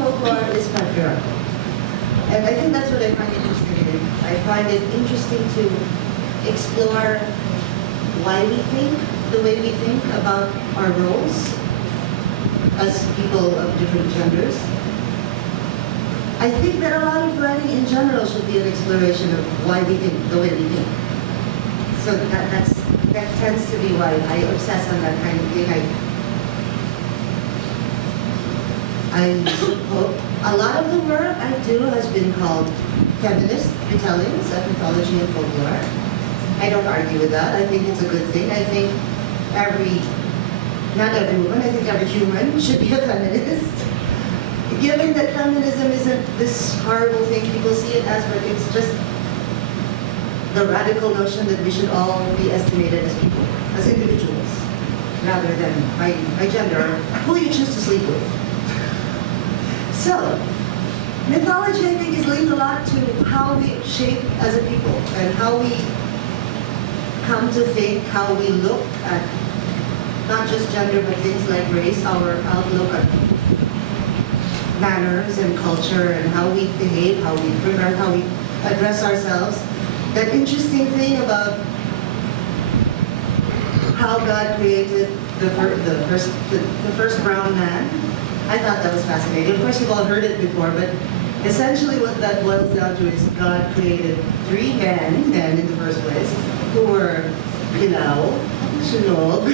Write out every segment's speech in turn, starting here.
folklore is patriarchal. And I think that's what I find interesting in it. I find it interesting to explore why we think the way we think about our roles as people of different genders. I think that a lot of writing in general should be an exploration of why we think the way we think. So that tends to be why I obsess on that kind of thing. I hope a lot of the work I do has been called feminist retellings of mythology and folklore. I don't argue with that. I think it's a good thing. I think not every woman, I think every human should be a feminist. Given that feminism isn't this horrible thing people see it as, but it's just the radical notion that we should all be estimated as people, as individuals, rather than by gender, or who you choose to sleep with. So, mythology, I think, is linked a lot to how we shape as a people and how we come to think, how we look at not just gender, but things like race, our outlook at manners and culture and how we behave, how we present, how we address ourselves. That interesting thing about how God created the first brown man, I thought that was fascinating. Of course, you've all heard it before, but essentially what that boils down to is God created three men in the first place, who were Pilau, Sunog,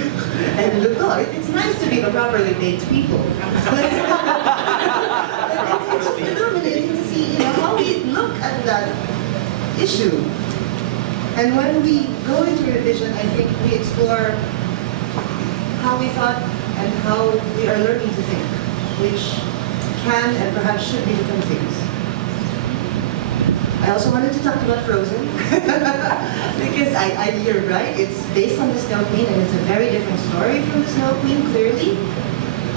and Luto. It's nice to be a properly baked people. But it's just illuminating to see, how we look at that issue. And when we go into revision, I think we explore how we thought and how we are learning to think, which can and perhaps should be different things. I also wanted to talk about Frozen, because you're right, it's based on the Snow Queen, and it's a very different story from the Snow Queen, clearly.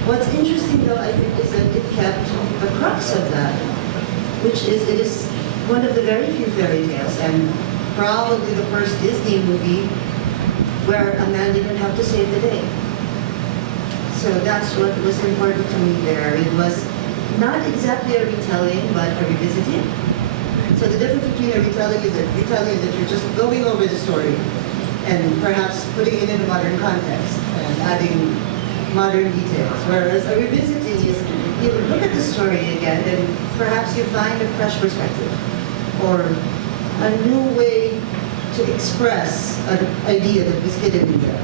What's interesting, though, I think, is that it kept the crux of that, which is it is one of the very few fairy tales, and probably the first Disney movie where a man didn't have to save the day. So that's what was important to me there. It was not exactly a retelling, but a revisiting. So the difference between a retelling is that you're just going over the story and perhaps putting it in a modern context and adding modern details. Whereas a revisiting is you look at the story again and perhaps you find a fresh perspective or a new way to express an idea that was hidden in there.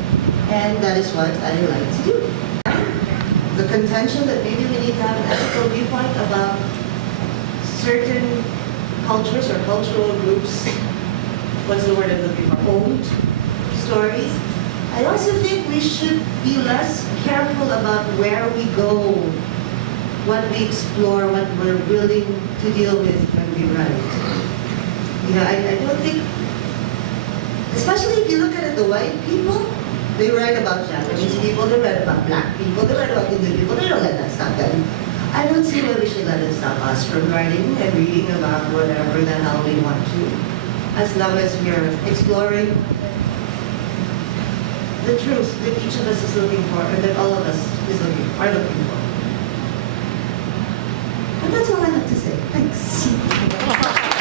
And that is what I like to do. The contention that maybe we need to have an ethical viewpoint about certain cultures or cultural groups, what's the word I'm looking for, owned stories. I also think we should be less careful about where we go, what we explore, what we're willing to deal with when we write. I don't think, especially if you look at it, the white people, they write about Japanese people, they write about black people, they write about Indian people, they don't let that stop them. I don't see why we should let it stop us from writing and reading about whatever the hell we want to, as long as we're exploring the truth that each of us is looking for and that all of us are looking for. And that's all I have to say. Thanks.